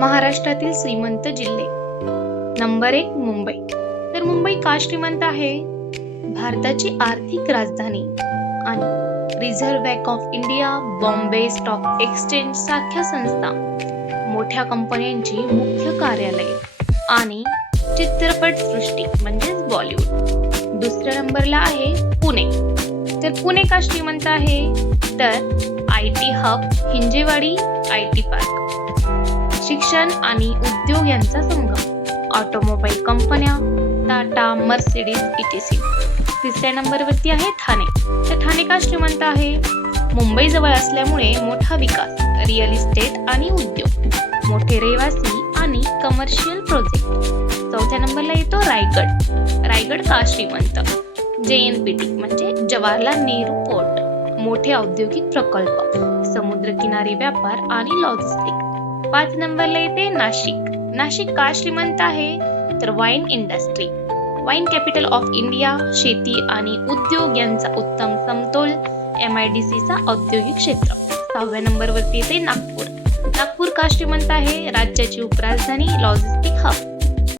महाराष्ट्रातील श्रीमंत जिल्हे. नंबर 1 मुंबई. तर मुंबई का श्रीमंत आहे? भारताची आर्थिक राजधानी आणि reserve bank of India, Bombay stock exchange सारख्या संस्था, मोठ्या कंपन्यांची मुख्य कार्यालय आणि चित्रपट सृष्टी म्हणजेच बॉलिवूड. दुसऱ्या नंबरला आहे पुणे. तर पुणे का श्रीमंत आहे? तर IT hub, Hinjewadi IT park, शिक्षण आणि उद्योग यांचा संगम, ऑटोमोबाईल कंपन्या, टाटा, मर्सिडीज etc. तिसऱ्या नंबरवरती आहे ठाणे. तर ठाणे का श्रीमंत आहे? मुंबई जवळ असल्यामुळे मोठा विकास, रिअल इस्टेट आणि उद्योग, मोठे रहिवासी आणि कमर्शियल प्रोजेक्ट. चौथ्या नंबरला येतो रायगड. रायगड का श्रीमंत? JNPT म्हणजे जवाहरलाल नेहरू पोर्ट, मोठे औद्योगिक प्रकल्प, समुद्रकिनारी व्यापार आणि लॉजिस्टिक. 5 नंबरला येते नाशिक. नाशिक का श्रीमंत आहे? तर wine industry, wine capital of India, शेती आणि उद्योग यांचा उत्तम समतोल, MIDC चा औद्योगिक क्षेत्र. 6व्या नंबरवरती येते नागपूर. नागपूर का श्रीमंत आहे? राज्याची उपराजधानी, लॉजिस्टिक हब,